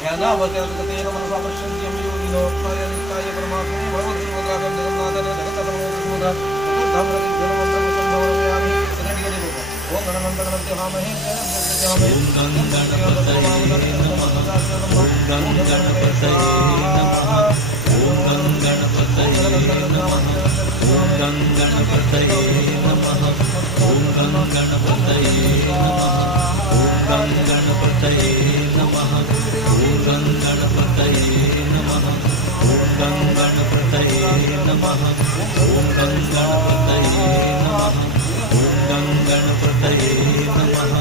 ध्यानावत्यर्गतेन मनसा पश्यन्त्यं योगिनो नित्याय परमात्मने भगवद्गीतां जगन्नाथने जगत्तमोमुदा धम्मरतिर्गुणमन्त्रसंभवयामि तदनिगदिवो ओम गणमन्त्रगणद्यहामहे जयं गणपतये नमः ओम गणपतये नमः ओम गणपतये नमः ओम गणपतये नमः ओम गणपतये नमः ओम गणपतये नमः ओम गणपतये नमः ओम गणपतये नमः ओम गणपतये नमः ओम गणपतये नमः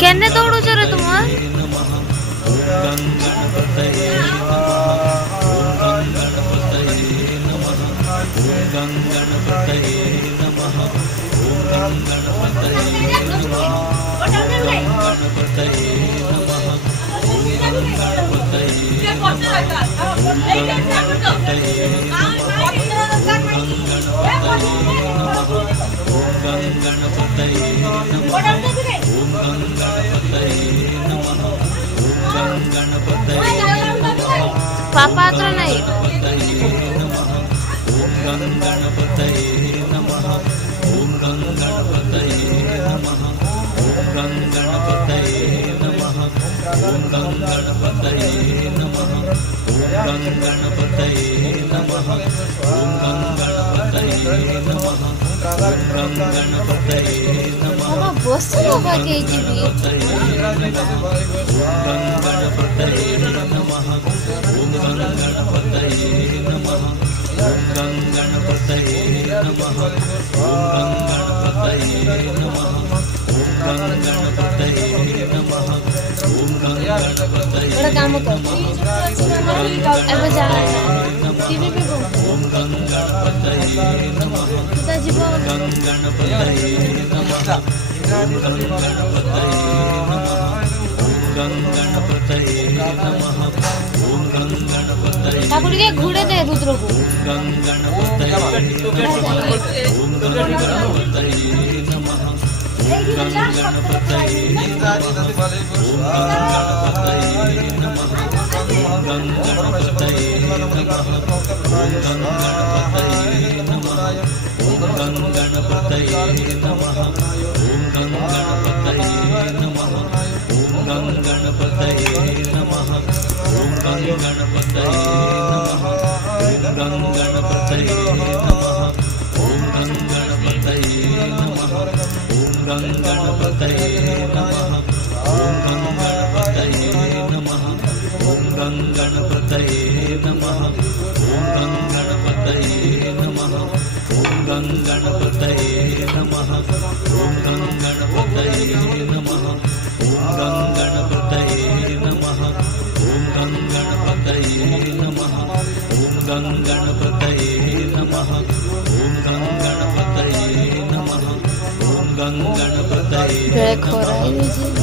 केने दौड़ो रे तुम ओम गणपतये नमः ओम गणपतये नमः ओम गणपतये नमः ओम गणपतये नमः ओम गणपतये पापा तो नहीं ओम गणपतये नमः ओम गणपतये नमः ओम गणपतये नमः ओम गणपतये नमः ओम गणपतये नमः ओम गणपतये नमः ओम गणपतये नमः बाबा बस बाबा के जी भी गणपतये नमः ओम गणपतये नमः ओम गणपतये नमः ओम गणपतये नमः ओम गणपतये नमः ओम गणपतये बड़ा काम कर अब जा टीवी पे बोल ओम गणपतये नमः पिताजी बोल गणपतये नमः ओम गणपतये नमः ओम गणपतये नमः ओम गणपतये ठाकुर के घोड़े दे रुद्र को गणपतये ओम गणपतये नमः गणपतये देखो रही जी